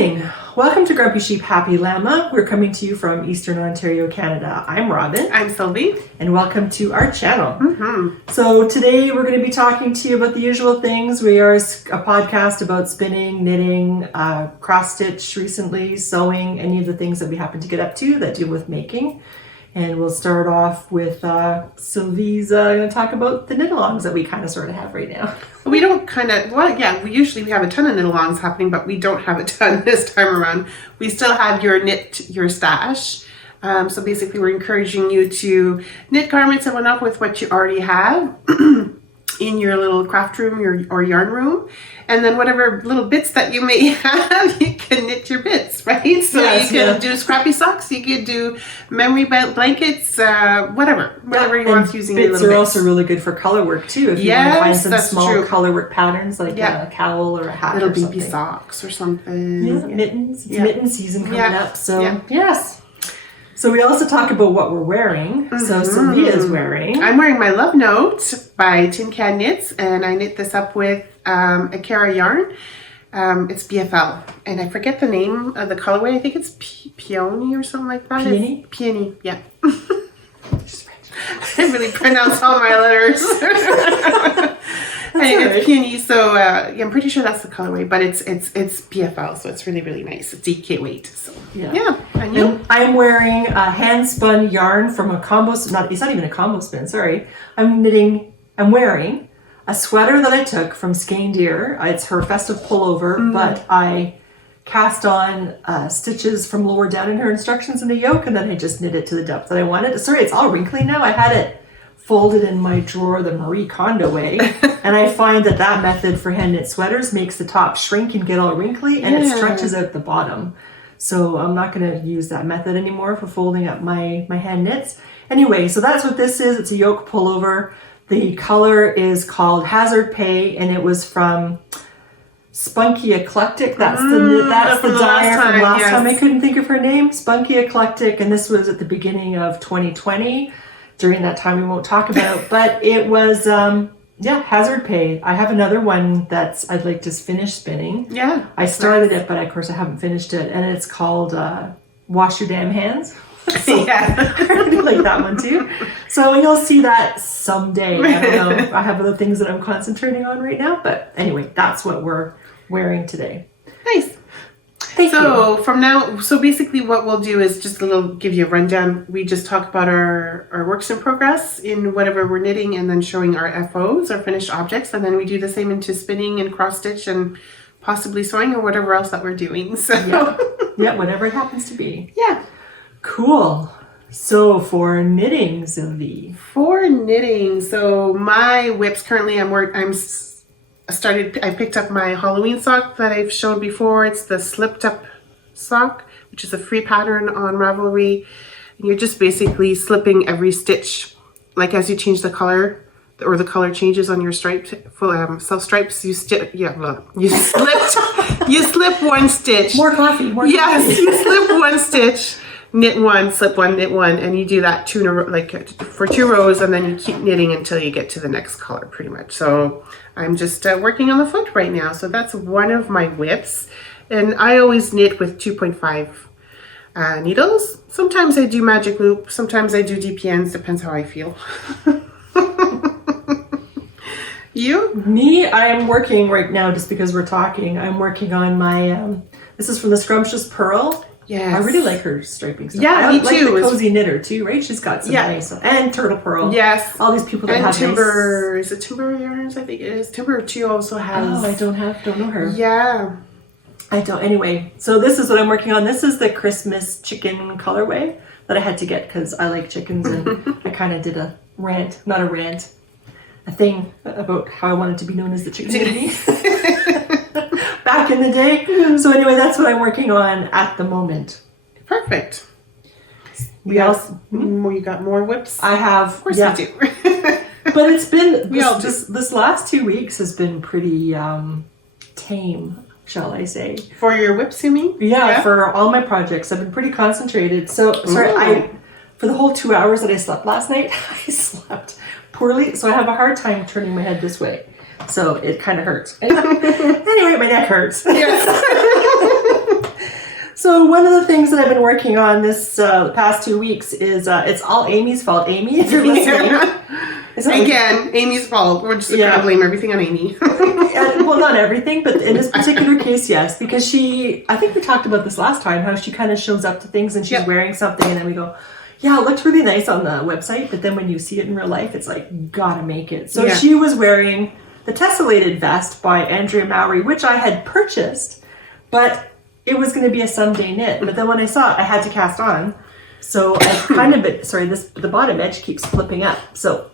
morning. Welcome to Grumpy Sheep Happy Llama. We're coming to you from Eastern Ontario, Canada. I'm Robin. I'm Sylvie. And welcome to our channel. So today we're going to be talking to you about the usual things. We are a podcast about spinning, knitting, cross stitch recently, sewing, any of the things that we happen to get up to that deal with making. And we'll start off with Sylvie's going to talk about the knit-alongs that we kind of sort of have right now. We don't we usually have a ton of knit-alongs happening, but we don't have a ton this time around. We still have your knit, your stash. So basically we're encouraging you to knit garments and whatnot with what you already have in your little craft room or yarn room. And then whatever little bits that you may have, you can knit your bits, right? So you can do scrappy socks, you could do memory blankets, whatever you want using your little bits. Bits are also really good for color work too. If you want to find some small color work patterns like a cowl or a hat little or something. baby socks or something. Yeah, mittens. It's mitten season coming up. So yes. So we also talk about what we're wearing. So Sylvia's wearing. I'm wearing my Love Note by Tin Can Knits, and I knit this up with a Cara yarn. It's BFL, and I forget the name of the colorway. I think it's Peony or something like that. Peony, yeah. I really pronounce all my letters. It's peony, so I'm pretty sure that's the colorway, but it's BFL, so it's really, really nice. It's DK weight, so yeah. And you? And I'm wearing a hand spun yarn from a combo. It's not even a combo spin. Sorry, I'm wearing a sweater that I took from Skein Deer. It's her festive pullover, but I cast on stitches from lower down in her instructions in the yoke, and then I just knit it to the depth that I wanted. Sorry, it's all wrinkly now. I had it folded in my drawer the Marie Kondo way, and I find that method for hand knit sweaters makes the top shrink and get all wrinkly, and it stretches out the bottom. So I'm not going to use that method anymore for folding up my hand knits. Anyway, so that's what this is. It's a yoke pullover. The color is called Hazard Pay, and it was from Spunky Eclectic. That's the dyer from last time. I couldn't think of her name. Spunky Eclectic, and this was at the beginning of 2020. During that time we won't talk about, but it was Hazard Pay. I have another one I'd like to finish spinning. Yeah, I started it, but of course I haven't finished it, and it's called Wash Your Damn Hands. So I really like that one too. So you'll see that someday. I don't know. I have other things that I'm concentrating on right now, but anyway, that's what we're wearing today. Nice. So basically what we'll do is just give you a rundown. We just talk about our works in progress in whatever we're knitting, and then showing our FOs, our finished objects, and then we do the same into spinning and cross stitch and possibly sewing or whatever else that we're doing. So yeah, whatever it happens to be. Yeah. Cool. So for knitting, Sylvie. So my whips currently I picked up my Halloween sock that I've shown before. It's the slipped up sock, which is a free pattern on Ravelry. And you're just basically slipping every stitch, like as you change the color or the color changes on your striped self stripes. You slip one stitch. More coffee. Yes, you slip one stitch. Knit one, slip one, knit one, and you do that for 2 rows, and then you keep knitting until you get to the next color, pretty much. So I'm just working on the foot right now. So that's one of my whips, and I always knit with 2.5 needles. Sometimes I do magic loop, sometimes I do DPNs, depends how I feel. You? Me, I'm working right now, just because we're talking. I'm working on my, this is from the Scrumptious Pearl. Yes. I really like her striping stuff. Yeah, me too. I like the Cozy Knitter too, right? She's got some nice, and Turtle Pearl. Yes. All these people that have Timber, is it Timber Yarns? I think it is. Timber too also has. Oh, I don't know her. Yeah. I don't. Anyway, so this is what I'm working on. This is the Christmas chicken colorway that I had to get because I like chickens, and I kind of did a thing about how I wanted to be known as the chicken lady. Back in the day. So anyway, that's what I'm working on at the moment. Perfect. You got more whips? I have. Of course we do. But it's been, this last 2 weeks has been pretty tame, shall I say. For your whips, you mean? Yeah, for all my projects. I've been pretty concentrated. So, for the whole 2 hours that I slept last night, I slept poorly. So I have a hard time turning my head this way. So it kind of hurts. Anyway, my neck hurts. Yes. So one of the things that I've been working on this past 2 weeks is it's all Amy's fault. Amy, if you're listening. Again, Amy's fault. We're just going to blame everything on Amy. Well, not everything, but in this particular case, yes. Because I think we talked about this last time, how she kind of shows up to things and she's wearing something and then we go, yeah, it looked really nice on the website. But then when you see it in real life, it's like, gotta make it. So she was wearing the tessellated vest by Andrea Mowry, which I had purchased, but it was going to be a someday knit. But then when I saw it, I had to cast on. So I kind of, the bottom edge keeps flipping up. So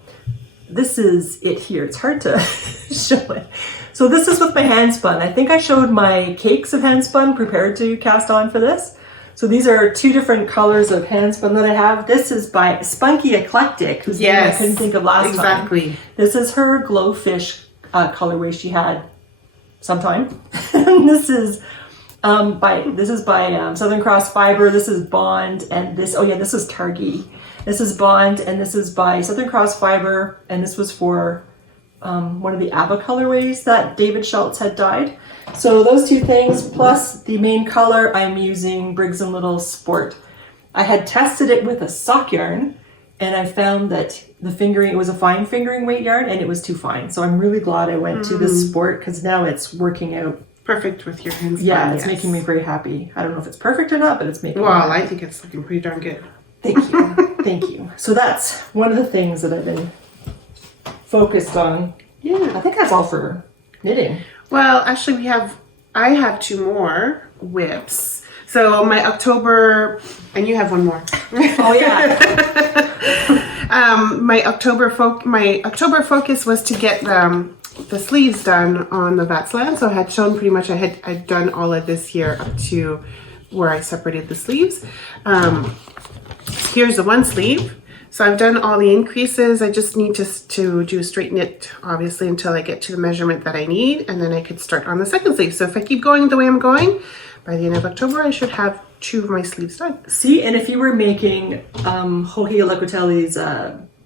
this is it here. It's hard to show it. So this is with my hand spun. I think I showed my cakes of hand spun prepared to cast on for this. So these are 2 different colors of hand spun that I have. This is by Spunky Eclectic, whose name I couldn't think of last time. This is her Glowfish colorway she had sometime. And this is by Southern Cross Fibre. This is Bond, and this is Targhee. This is Bond, and this is by Southern Cross Fibre, and this was for one of the ABBA colorways that David Schultz had dyed. So those 2 things, plus the main color, I'm using Briggs & Little Sport. I had tested it with a sock yarn, and I found that it was a fine fingering weight yarn, and it was too fine. So I'm really glad I went to this Sport, because now it's working out perfect with your hands. Yeah, it's making me very happy. I don't know if it's perfect or not, but it's making me happy. I think it's looking pretty darn good. Thank you. Thank you. So that's one of the things that I've been focused on. Yeah. I think that's all for knitting. Well, actually I have 2 more whips. So my October, and you have one more. Oh yeah. My October focus was to get the sleeves done on the Vatsland. So I had shown pretty much I'd done all of this here up to where I separated the sleeves. Here's the one sleeve. So I've done all the increases. I just need to do a straight knit, obviously, until I get to the measurement that I need, and then I could start on the second sleeve. So if I keep going the way I'm going, by the end of October, I should have 2 of my sleeves done. See, and if you were making Joji Locatelli's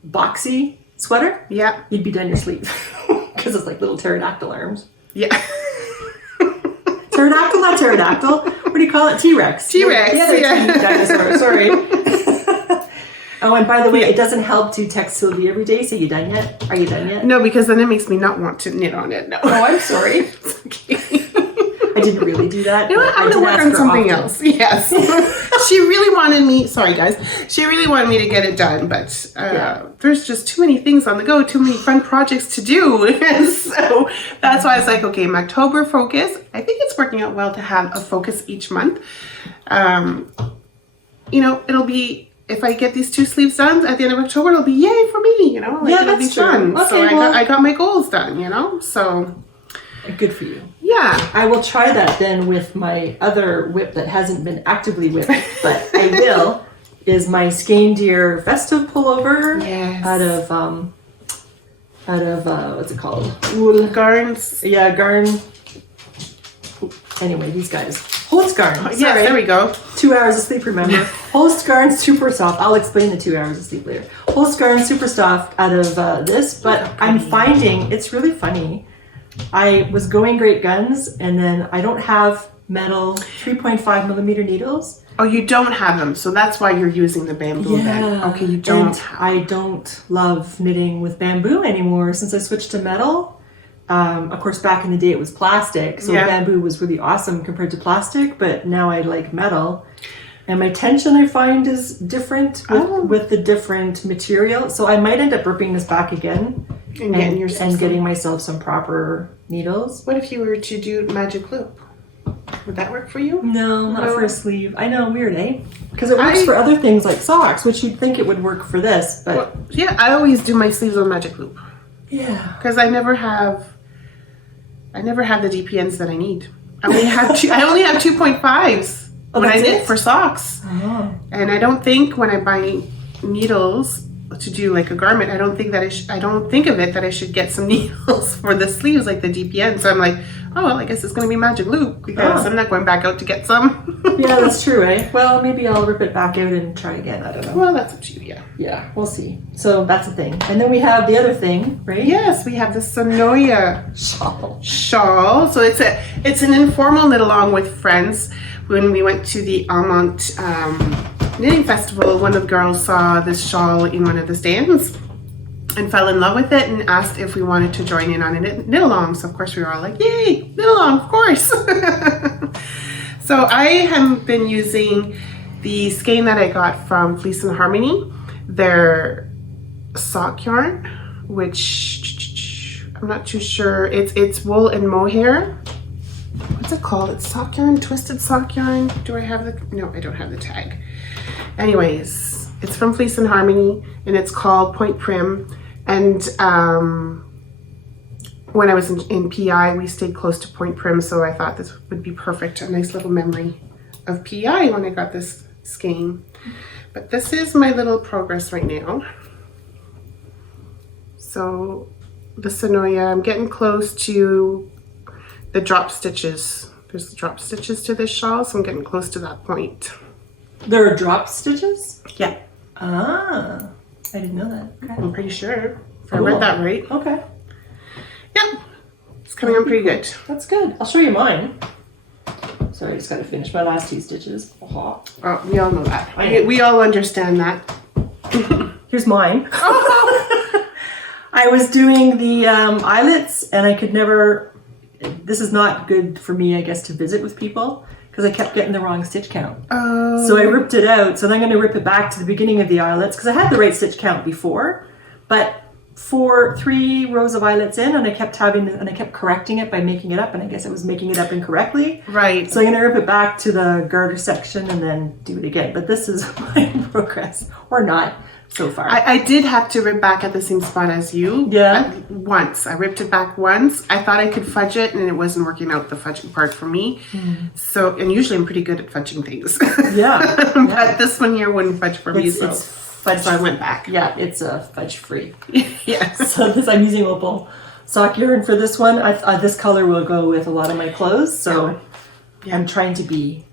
boxy sweater, you'd be done your sleeve. Because it's like little pterodactyl arms. Yeah. Pterodactyl, not pterodactyl. What do you call it? T-Rex. T-Rex, dinosaur, sorry. Oh, and by the way, it doesn't help to text Sylvie every day. Say, you done yet? Are you done yet? No, because then it makes me not want to knit on it. No. Oh, I'm sorry. Okay. I didn't really do that. You know what? I'm going to work on something else. Yes. She really wanted me, sorry guys, she really wanted me to get it done, but there's just too many things on the go, too many fun projects to do. And so that's why I was like, okay, my October focus, I think it's working out well to have a focus each month. It'll be, if I get these 2 sleeves done at the end of October, it'll be yay for me, it'll be fun. Okay, so I got my goals done, so. Good for you. Yeah. I will try that then with my other whip that hasn't been actively whipped, but I will, is my Skein-Deer festive pullover out of what's it called? Wool garns. Yeah, garn. Anyway, these guys. Holst garn. Yeah, there we go. 2 hours of sleep, remember? Holst garn super soft. I'll explain the 2 hours of sleep later. Holst garn super soft out of this, but I'm finding it's really funny. I was going great guns, and then I don't have metal 3.5 millimeter needles. Oh, you don't have them, so that's why you're using the bamboo then. Okay, you don't. And I don't love knitting with bamboo anymore since I switched to metal. Of course, back in the day it was plastic, so bamboo was really awesome compared to plastic, but now I like metal. And my tension, I find, is different with the different material. So I might end up ripping this back again and getting myself some proper needles. What if you were to do magic loop? Would that work for you? No, not for a sleeve. I know, weird, eh? Because it works for other things like socks, which you'd think it would work for this, but... Well, I always do my sleeves on magic loop. Yeah. Because I never have the DPNs that I need. I only have 2.5s when I knit for socks. Oh. And I don't think when I buy needles to do like a garment, I don't think that I don't think of it that I should get some needles for the sleeves, like the DPN. So I'm like, oh well, I guess it's going to be magic loop because I'm not going back out to get some. Yeah, that's true, eh? Well, maybe I'll rip it back out and try again. I don't know. Well, that's up to you, yeah. Yeah, we'll see. So that's a thing. And then we have the other thing, right? Yes, we have the Sonoya Shawl. So it's an informal knit along with friends. When we went to the Almont knitting festival, one of the girls saw this shawl in one of the stands and fell in love with it and asked if we wanted to join in on a knit along. So of course we were all like, yay, knit along, of course. So I have been using the skein that I got from Fleece and Harmony, their sock yarn, which I'm not too sure. It's wool and mohair. What's it called? It's sock yarn, twisted sock yarn. Do I have the, no, I don't have the tag. Anyways, it's from Fleece and Harmony and it's called Point Prim. And when I was in PI, we stayed close to Point Prim, so I thought this would be perfect, a nice little memory of PI when I got this skein. But this is my little progress right now. So the Sonoya, I'm getting close to the drop stitches. There's drop stitches to this shawl, so I'm getting close to that point. There are drop stitches? Yeah. Ah, I didn't know that. Okay. I'm pretty sure. If I read that right. Okay. Yep. It's coming on pretty good. That's good. I'll show you mine. Sorry, I just got to finish my last 2 stitches. Oh, we all know that. We all understand that. Here's mine. I was doing the eyelets and I could never, this is not good for me, I guess, to visit with people because I kept getting the wrong stitch count. Oh. So I ripped it out. So then I'm going to rip it back to the beginning of the eyelets because I had the right stitch count before, but for 3 rows of eyelets in, and I kept correcting it by making it up, and I guess I was making it up incorrectly. Right. So I'm going to rip it back to the garter section and then do it again. But this is my progress, or not so far. I did have to rip back at the same spot as you. Yeah. Once. I ripped it back once. I thought I could fudge it, and it wasn't working out, the fudging part for me. So, and usually I'm pretty good at fudging things. Yeah. But this one here wouldn't fudge for me, It's fudge. so I went back. Yeah, it's a fudge free. Yes. So this, I'm using opal sock yarn for this one. This color will go with a lot of my clothes, so I'm trying to be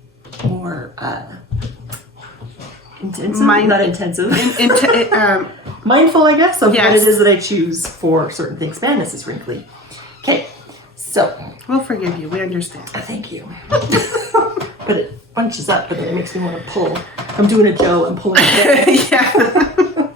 more intensive, not intensive. Mindful, I guess, of what it is that I choose for certain things. Man, this is wrinkly. Okay, so we'll forgive you. We understand. Thank you. But it bunches up, but then it makes me want to pull. I'm doing a Joe. I'm pulling it. Yeah.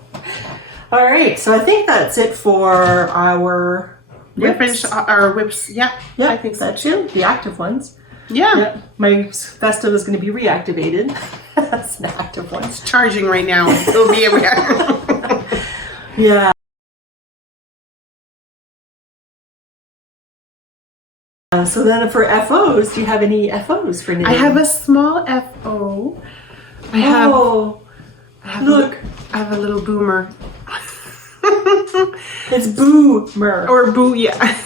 All right, so I think that's it for our whips. Our whips. Yeah. Yeah, I think so too. The active ones. Yeah. My Festive is going to be reactivated. That's an active one. It's charging right now. It'll be a Yeah. So then for FOs, do you have any FOs for knitting? I have a small FO. I have look. I have a little boomer. It's boomer. Or boo, yeah.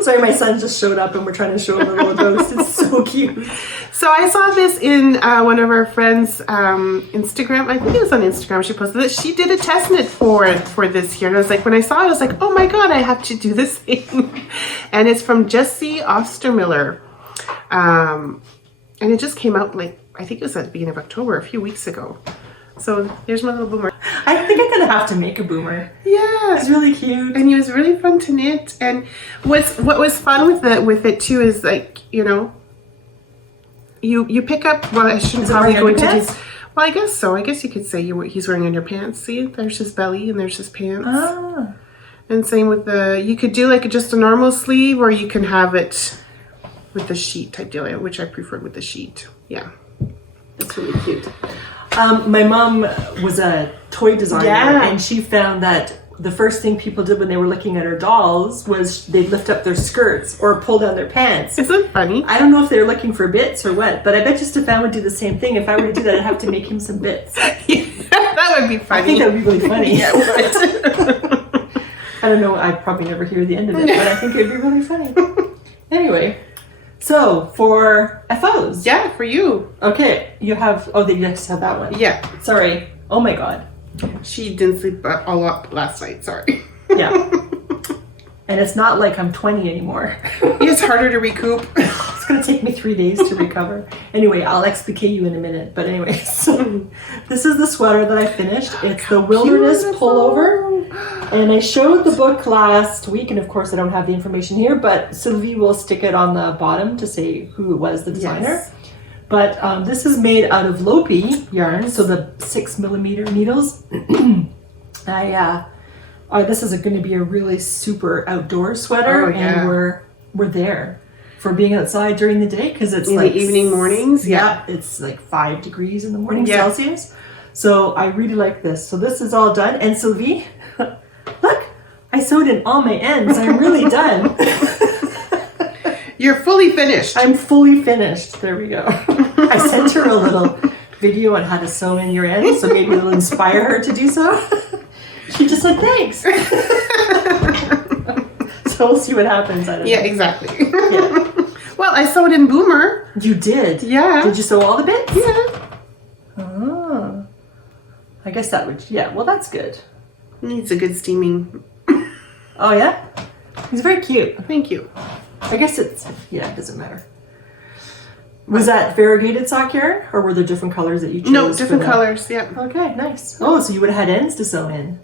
Sorry, my son just showed up and we're trying to show him a little ghost. It's so cute. So I saw this in one of our friends' Instagram. I think it was on Instagram. She posted it. She did a test knit for this here. And I was like, when I saw it, I was like, oh my God, I have to do this thing. And it's from Jessie Ostermiller. And it just came out like, I think it was at the beginning of October, a few weeks ago. So here's my little boomer. I think I'm gonna have to make a boomer. Yeah, it's really cute, and he was really fun to knit. And what was fun with it too is, like, you know, you pick up. Well, I shouldn't probably go into this. Well, I guess so. I guess you could say he's wearing underpants. See, there's his belly and there's his pants. Ah. And same with you could do like just a normal sleeve, or you can have it with the sheet type deal, which I prefer with the sheet. Yeah, that's really cute. My mom was a toy designer, and she found that the first thing people did when they were looking at her dolls was they'd lift up their skirts or pull down their pants. Isn't that funny? I don't know if they're looking for bits or what, but I bet you Stefan would do the same thing. If I were to do that, I'd have to make him some bits. Yeah, that would be funny. I think that would be really funny. Yeah, it would. I don't know. I'd probably never hear the end of it, but I think it'd be really funny. Anyway. So, for FOs. Yeah, for you. Okay, you have, you just have that one. Yeah. Sorry, Oh my God. She didn't sleep a lot last night, sorry. Yeah. And it's not like I'm 20 anymore. It's harder to recoup. It's going to take me 3 days to recover. Anyway, I'll explicate you in a minute. But anyway, so this is the sweater that I finished. It's the Wilderness Beautiful. Pullover. And I showed the book last week. And of course, I don't have the information here. But Sylvie will stick it on the bottom to say who it was, the designer. Yes. But this is made out of Lopi yarn. So the 6mm needles. This is going to be a really super outdoor sweater. Oh, yeah. And we're there for being outside during the day because it's in like the evening mornings. yeah, it's like 5 degrees in the morning Yeah. Celsius. So I really like this. So this is all done. And Sylvie, look, I sewed in all my ends. I'm really done. You're fully finished. I'm fully finished. There we go. I sent her a little video on how to sew in your ends, so maybe it'll inspire her to do so. She just said thanks. So we'll see what happens. I don't Yeah, know. exactly. Yeah. Well, I sewed in Boomer. You did? Yeah. Did you sew all the bits? Yeah. Oh. I guess that would, yeah, well, that's good. Needs a good steaming. Oh, yeah? He's very cute. Thank you. I guess it's, yeah, it doesn't matter. Was that variegated sock yarn, or were there different colors that you chose? No, for different that? colors. Yeah. Okay, nice. Oh, so you would have had ends to sew in,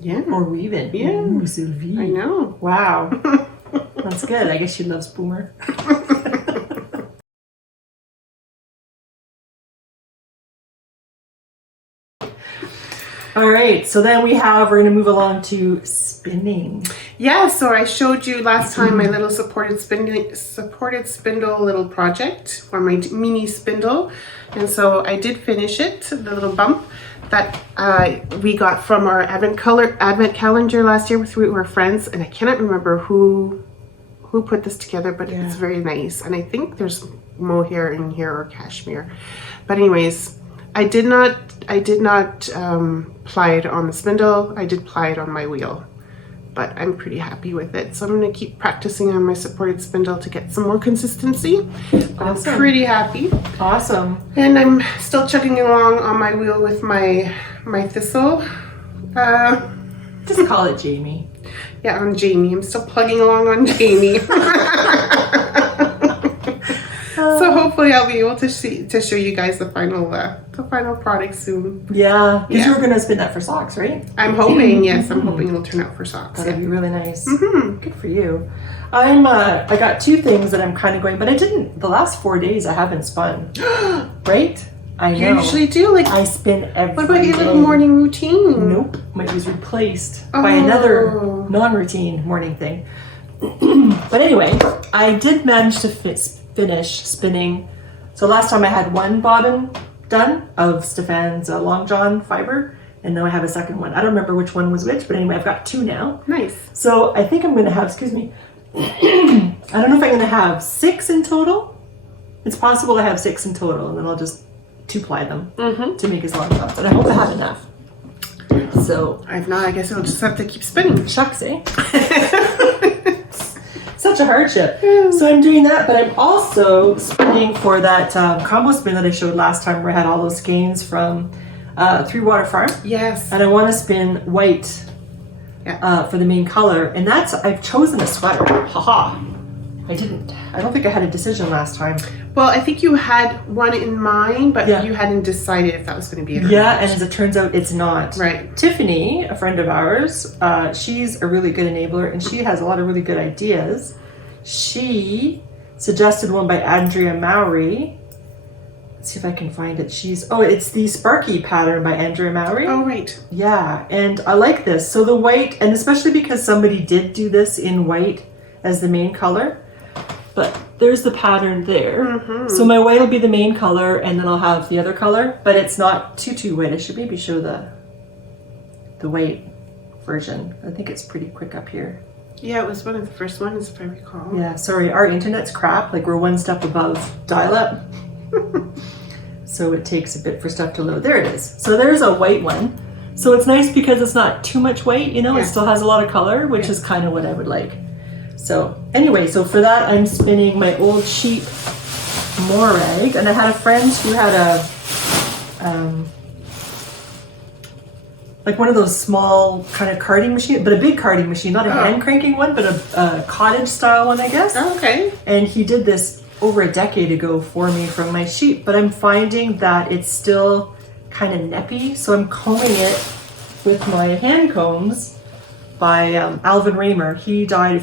Yeah. or weave in. Yeah. Ooh, Sylvie. I know. Wow. That's good. I guess she loves Boomer. All right, so then we're going to move along to spinning. Yeah, so I showed you last time my little supported spindle little project, or my mini spindle. And so I did finish it, the little bump that we got from our advent calendar last year with our friends. And I cannot remember who put this together, but Yeah. it's very nice. And I think there's mohair in here or cashmere. But anyways, I did not ply it on the spindle. I did ply it on my wheel, but I'm pretty happy with it. So I'm going to keep practicing on my supported spindle to get some more consistency. But Awesome. I'm pretty happy. Awesome. And I'm still chugging along on my wheel with my thistle. Just call it Jamie. Yeah, on Jamie. I'm still plugging along on Jamie. So hopefully I'll be able to show you guys the final product soon. Yeah, because Yeah. you were going to spin that for socks, right? I'm hoping, yes, I'm hoping it'll turn out for socks. That'd Yeah. be really nice. Mhm. Good for you. I got 2 things that I'm kind of going, but the last 4 days I haven't spun. Right? I know. You usually do, like, I spin every what about your little day. morning routine? Nope. Mine was replaced by another Oh. non-routine morning thing. But anyway, I did manage to finish spinning. So last time I had 1 bobbin done of Stefan's Long John fiber, and now I have a second one. I don't remember which one was which, but anyway, I've got 2 now. Nice. So I think I'm going to have, excuse me, I don't know if I'm going to have 6 in total. It's possible I have 6 in total, and then I'll just 2-ply them to make as long as but I hope I have enough. So, If not, I guess I'll just have to keep spinning. shucks, eh? Such a hardship. So I'm doing that, but I'm also spinning for that combo spin that I showed last time where I had all those skeins from Three Water Farm. Yes. And I want to spin white for the main color. And I've chosen a sweater. Haha. I don't think I had a decision last time. Well, I think you had one in mind, but Yeah. you hadn't decided if that was going to be it or Yeah, not. and as it turns out, it's not. Right. Tiffany, a friend of ours, she's a really good enabler and she has a lot of really good ideas. She suggested one by Andrea Mowry. Let's see if I can find it. It's the Sparky pattern by Andrea Mowry. Oh, right. Yeah, and I like this. So the white, and especially because somebody did do this in white as the main color, but there's the pattern there. So my white will be the main color and then I'll have the other color, but it's not too white. I should maybe show the white version. I think it's pretty quick up here. Yeah, it was one of the first ones, if I recall. Yeah, sorry, our internet's crap. Like we're 1 step above dial-up. So it takes a bit for stuff to load. There it is. So there's a white one. So it's nice because it's not too much white, you know, Yeah. it still has a lot of color, which is kind of what I would like. So anyway, so for that I'm spinning my old cheap Morag, and I had a friend who had like one of those small kind of carding machine, but a big carding machine, not a hand cranking one, but a cottage style one, I guess. Oh, okay. And he did this over a decade ago for me from my sheep, but I'm finding that it's still kind of neppy, so I'm combing it with my hand combs by Alvin Raymer. He died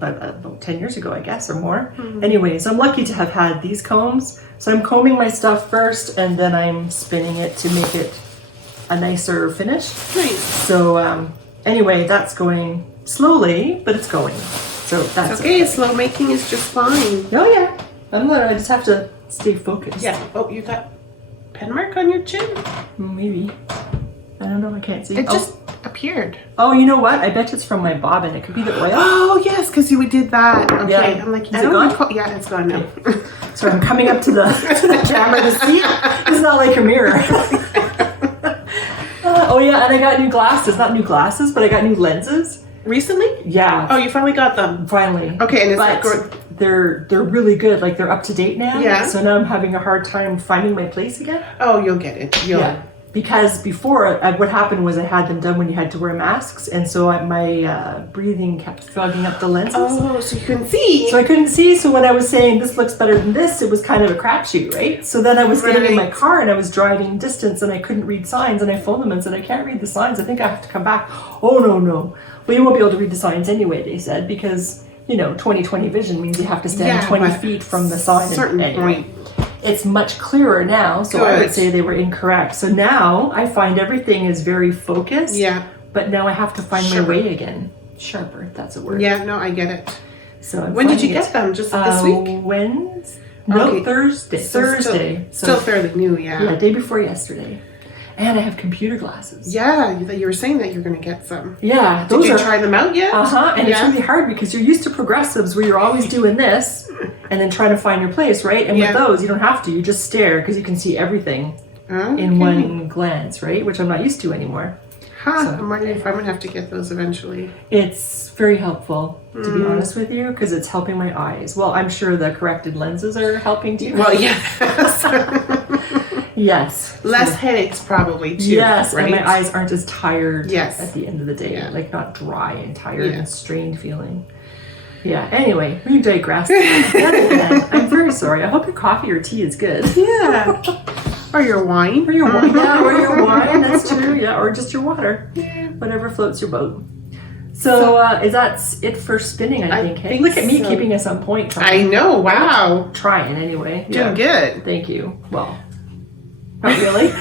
about 10 years ago, I guess, or more. Anyways, I'm lucky to have had these combs. So I'm combing my stuff first, and then I'm spinning it to make it a nicer finish. Nice. So anyway, that's going slowly, but it's going. So that's okay. Slow making is just fine. Oh yeah, I just have to stay focused. Yeah. Oh, you got pen mark on your chin? Maybe. I don't know. I can't see. It just appeared. Oh, you know what? I bet it's from my bobbin. It could be the oil. Oh yes, because you did that. Okay. Yeah. I'm like, is it gone? Yeah, it's gone now. Okay. Sorry, I'm coming up to the camera to see it. It's not like a mirror. Oh yeah, and I got new glasses. Not new glasses, but I got new lenses. Recently? Yeah. Oh, you finally got them. Finally. Okay, and is but that good? They're really good. Like they're up to date now. Yeah. So now I'm having a hard time finding my place again. Oh, you'll get it. Yeah. Because before, what happened was I had them done when you had to wear masks, and so my breathing kept fogging up the lenses. Oh, so you couldn't see. So I couldn't see. So when I was saying this looks better than this, it was kind of a crapshoot, right? So then I was getting in my car and I was driving distance and I couldn't read signs, and I phoned them and said, I can't read the signs. I think I have to come back. Oh, no. Well, you won't be able to read the signs anyway, they said, because, 20/20 vision means you have to stand 20 feet from the sign. Certain point. It's much clearer now, so I would say they were incorrect. So now I find everything is very focused. Yeah. But now I have to find my way again. Sharper, that's a word. Yeah, no, I get it. So when did you get them? Just this week? Wednesday? No, Okay. Thursday. So Thursday. Still fairly new, yeah. Yeah, day before yesterday. And I have computer glasses. Yeah, you were saying that you're going to get some. Yeah. Did you try them out yet? And it's really hard because you're used to progressives where you're always doing this and then trying to find your place, right? And with those, you don't have to. You just stare because you can see everything in one glance, right? Which I'm not used to anymore. Huh, So, I'm wondering if I'm going to have to get those eventually. It's very helpful, to be honest with you, because it's helping my eyes. Well, I'm sure the corrected lenses are helping too. Well, yes. Yes. Less headaches probably too. Yes, right? and my eyes aren't as tired Yes. at the end of the day. Yeah. Like not dry and tired Yeah. and strained feeling. Yeah, anyway, we digress. I'm very sorry. I hope your coffee or tea is good. Yeah. Or your wine. Or your wine. Yeah, or your wine. That's true. Yeah, or just your water. Yeah. Whatever floats your boat. So is that it for spinning, I think. Hey? think Look at me so. keeping us on point. I know, wow. Trying anyway. Doing good. Thank you. Well, not really.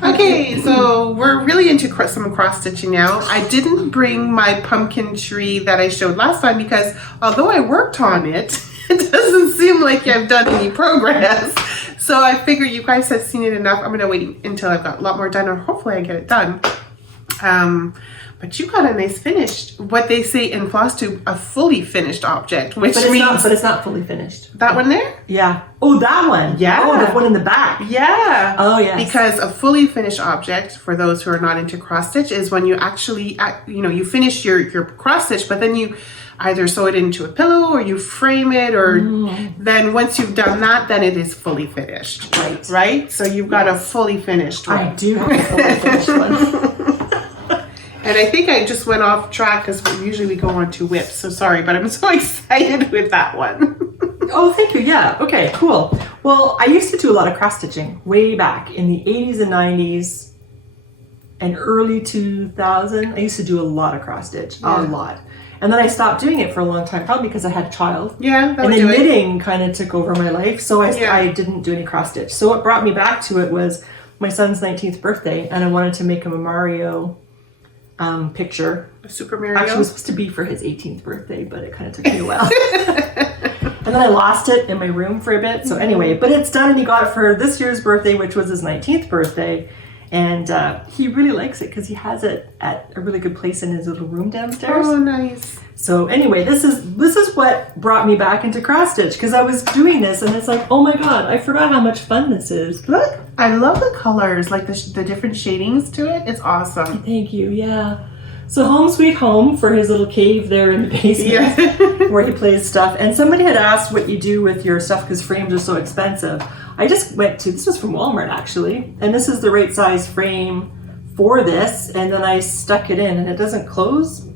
Okay, so we're really into some cross stitching now. I didn't bring my pumpkin tree that I showed last time because although I worked on it, it doesn't seem like I've done any progress. So I figure you guys have seen it enough. I'm going to wait until I've got a lot more done, or hopefully I get it done. But you got a nice finished, what they say in floss tube, a fully finished object, which means but it's not fully finished. that one there. Yeah. Oh, that one. Yeah. Oh, the one in the back. Yeah. Oh, yes. Because a fully finished object, for those who are not into cross stitch, is when you actually, you finish your cross stitch, but then you either sew it into a pillow or you frame it, or then once you've done that, then it is fully finished. Right. Right? So you've got a fully finished one. I do have a fully finished one. And I think I just went off track because usually we go on to whips. So sorry, but I'm so excited with that one. Oh, thank you. Yeah. Okay, cool. Well, I used to do a lot of cross stitching way back in the 80s and 90s and early 2000. I used to do a lot of cross stitch, a lot. And then I stopped doing it for a long time, probably because I had a child. Yeah, that and would then do it. knitting kind of took over my life, so I didn't do any cross stitch. So what brought me back to it was my son's 19th birthday, and I wanted to make him a Mario picture. A Super Mario. Actually, it was supposed to be for his 18th birthday, but it kind of took me a while. And then I lost it in my room for a bit. So anyway, but it's done, and he got it for this year's birthday, which was his 19th birthday. And he really likes it because he has it at a really good place in his little room downstairs. Oh, nice. So anyway, this is what brought me back into cross stitch, because I was doing this and it's like, oh my god, I forgot how much fun this is. Look, I love the colors, like the different shadings to it. It's awesome. Thank you. Yeah. So home sweet home for his little cave there in the basement Yeah. where he plays stuff. And somebody had asked what you do with your stuff because frames are so expensive. I just went to, this was from Walmart actually, and this is the right size frame for this, and then I stuck it in and it doesn't close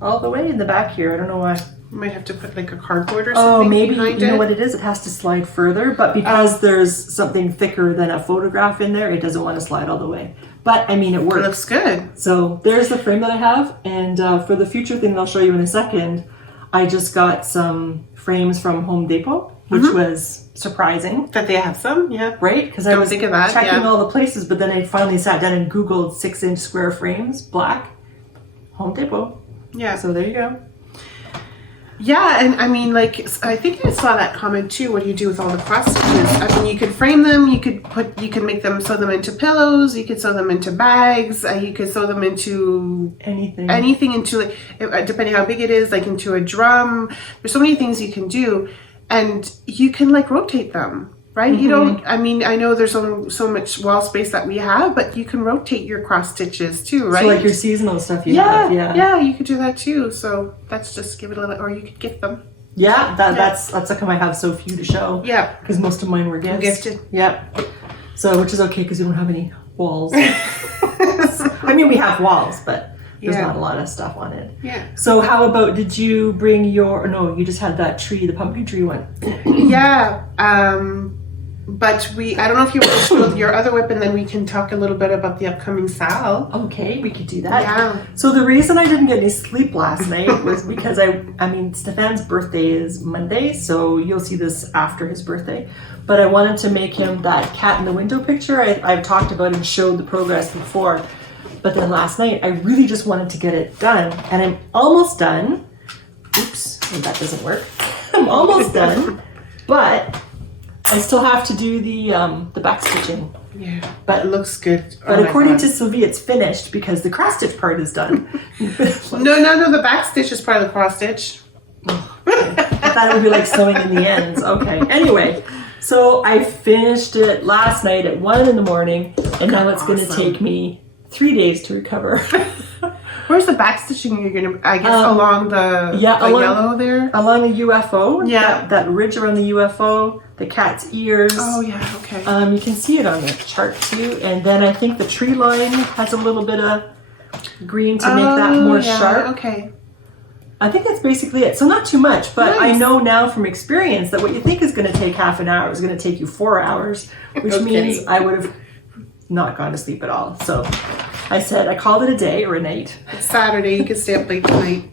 all the way in the back here. I don't know why. You might have to put like a cardboard or something maybe, behind you know it. what it is? It has to slide further, but because there's something thicker than a photograph in there, it doesn't want to slide all the way. But I mean, it works. It looks good. So there's the frame that I have, and for the future thing that I'll show you in a second, I just got some frames from Home Depot, which was surprising. That they have some, yeah. Right? Because I was think of that, checking yeah. all the places, but then I finally sat down and Googled 6-inch square frames, black, Home Depot. Yeah. So there you go. Yeah, and I mean, like, I think I saw that comment too. What do you do with all the cross stitches? I mean, you could frame them. You could make them, sew them into pillows. You could sew them into bags. You could sew them into anything into, like, depending how big it is, like into a drum. There's so many things you can do, and you can like rotate them, right? You don't. I mean, I know there's so much wall space that we have, but you can rotate your cross stitches too, right? So like your seasonal stuff you have, Yeah, you could do that too. So that's just give it a little, or you could gift them. Yeah, that's how come I have so few to show. Yeah. Because most of mine were gifts. Gifted. Yep. So, which is okay because we don't have any walls. I mean, we have walls, but there's not a lot of stuff on it. Yeah. So how about, did you bring your, no, you just had that tree, the pumpkin tree one. Yeah. But I don't know if you want to show your other whip, and then we can talk a little bit about the upcoming sale. Okay, we could do that. Yeah. So the reason I didn't get any sleep last night was because I mean, Stefan's birthday is Monday, so you'll see this after his birthday. But I wanted to make him that cat in the window picture I've talked about and showed the progress before. But then last night, I really just wanted to get it done. And I'm almost done. Oops, oh, that doesn't work. I'm almost done. But I still have to do the back stitching. Yeah, but it looks good. But according to Sylvie, it's finished because the cross stitch part is done. No, the back stitch is part of the cross stitch. I thought it would be like sewing in the ends. Okay. Anyway, so I finished it last night at 1 in the morning, and now it's going to take me 3 days to recover. Where's the back stitching you're gonna? I guess along the yellow there, along the UFO. Yeah, that ridge around the UFO, the cat's ears. Oh yeah, okay. You can see it on the chart too, and then I think the tree line has a little bit of green to make that more sharp. Okay. I think that's basically it. So not too much, but nice. I know now from experience that what you think is going to take half an hour is going to take you 4 hours, which means I would have not gone to sleep at all. So I said I called it a day or a night. It's Saturday. You can stay up late tonight.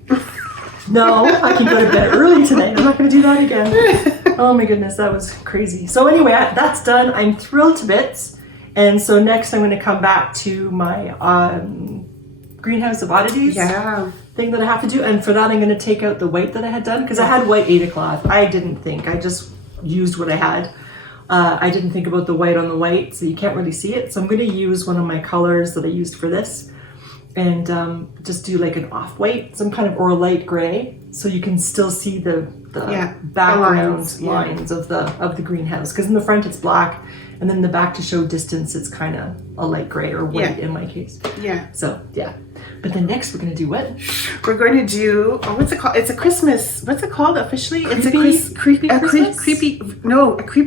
No, I can go to bed early tonight. I'm not going to do that again. Oh my goodness, that was crazy. So anyway, that's done. I'm thrilled to bits. And so next I'm going to come back to my greenhouse of oddities thing that I have to do. And for that I'm going to take out the white that I had done because I had white Ada cloth. I didn't think. I just used what I had. I didn't think about the white on the white, so you can't really see it. So I'm going to use one of my colors that I used for this and just do like an off-white, some kind of, or a light gray, so you can still see the background lines of the greenhouse. Because in the front it's black, and then in the back to show distance it's kind of a light gray or white in my case. Yeah. So yeah. But then next we're going to do what? We're going to do, what's it called? It's a Christmas, what's it called officially? It's a creepy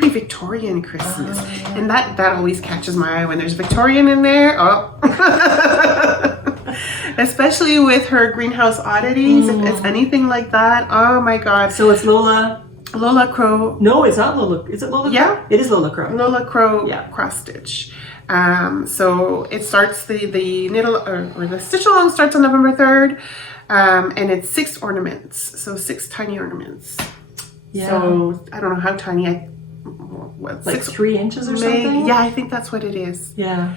Victorian Christmas. And that always catches my eye when there's Victorian in there. Oh. Especially with her greenhouse oddities. If it's anything like that, oh my God. So it's Lola Crow. No, it's not Lola. Is it Lola Crow? Yeah. It is Lola Crow. Lola Crow cross stitch. So it starts the knit or the stitch along starts on November 3rd, and it's 6 ornaments, so 6 tiny ornaments. Yeah. So I don't know how tiny. Like 3 inches or something. Yeah, I think that's what it is. Yeah.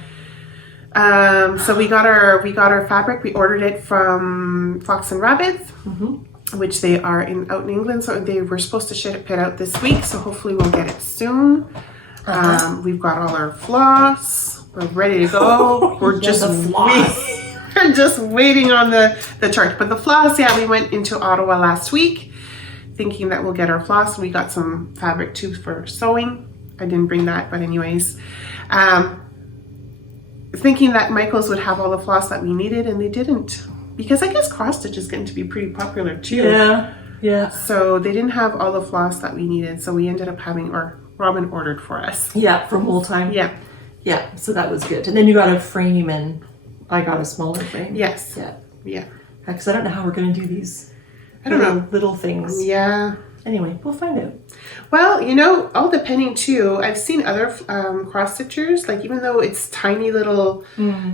So we got our fabric. We ordered it from Fox and Rabbits, which they are out in England. So they were supposed to ship it out this week. So hopefully we'll get it soon. We've got all our floss. We're ready to go. We're just we're just waiting on the chart. But the floss, we went into Ottawa last week thinking that we'll get our floss. We got some fabric too for sewing. I didn't bring that, but anyways. Thinking that Michael's would have all the floss that we needed, and they didn't. because I guess cross stitch is getting to be pretty popular too. Yeah. So they didn't have all the floss that we needed, so we ended up having, or Robin ordered for us. Yeah, from Wool Time. Yeah. Yeah, so that was good. And then you got a frame, and I got a smaller frame. Yes. Yeah. Because I don't know how we're going to do these. I don't know. Little things. Yeah. Anyway, we'll find out. Well, you know, all depending too, I've seen other cross stitchers, like even though it's tiny little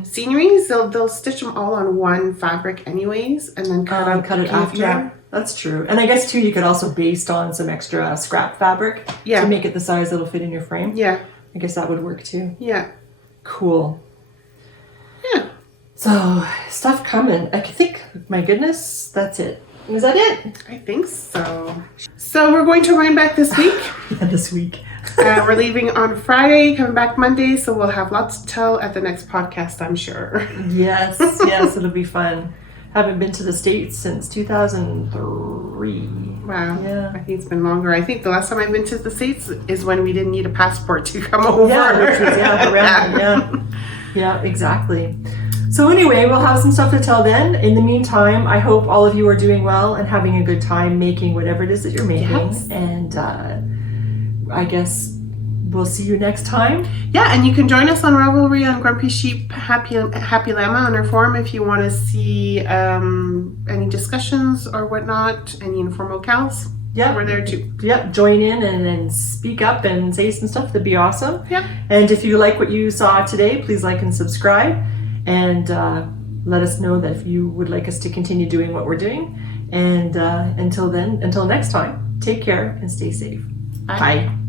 sceneries, they'll stitch them all on one fabric anyways, and then cut it after. Yeah. That's true. And I guess too, you could also baste on some extra scrap fabric to make it the size that'll fit in your frame. Yeah. I guess that would work too. Yeah. Cool. Yeah. So, stuff coming. I think, my goodness, that's it. Is that it? I think so. So we're going to Rhinebeck this week. This week. We're leaving on Friday, coming back Monday, so we'll have lots to tell at the next podcast, I'm sure. Yes, it'll be fun. Haven't been to the States since 2003. Wow. Yeah. I think it's been longer. I think the last time I've been to the States is when we didn't need a passport to come over. Yeah, exactly. So anyway, we'll have some stuff to tell then. In the meantime, I hope all of you are doing well and having a good time making whatever it is that you're making. Yes. And I guess we'll see you next time. Yeah, and you can join us on Ravelry on Grumpy Sheep, Happy Llama on our forum if you want to see any discussions or whatnot, any informal KALs. Yeah, we're there too. Yeah, join in and speak up and say some stuff. That'd be awesome. Yeah. And if you like what you saw today, please like and subscribe. And let us know that if you would like us to continue doing what we're doing. And until next time, take care and stay safe. Bye.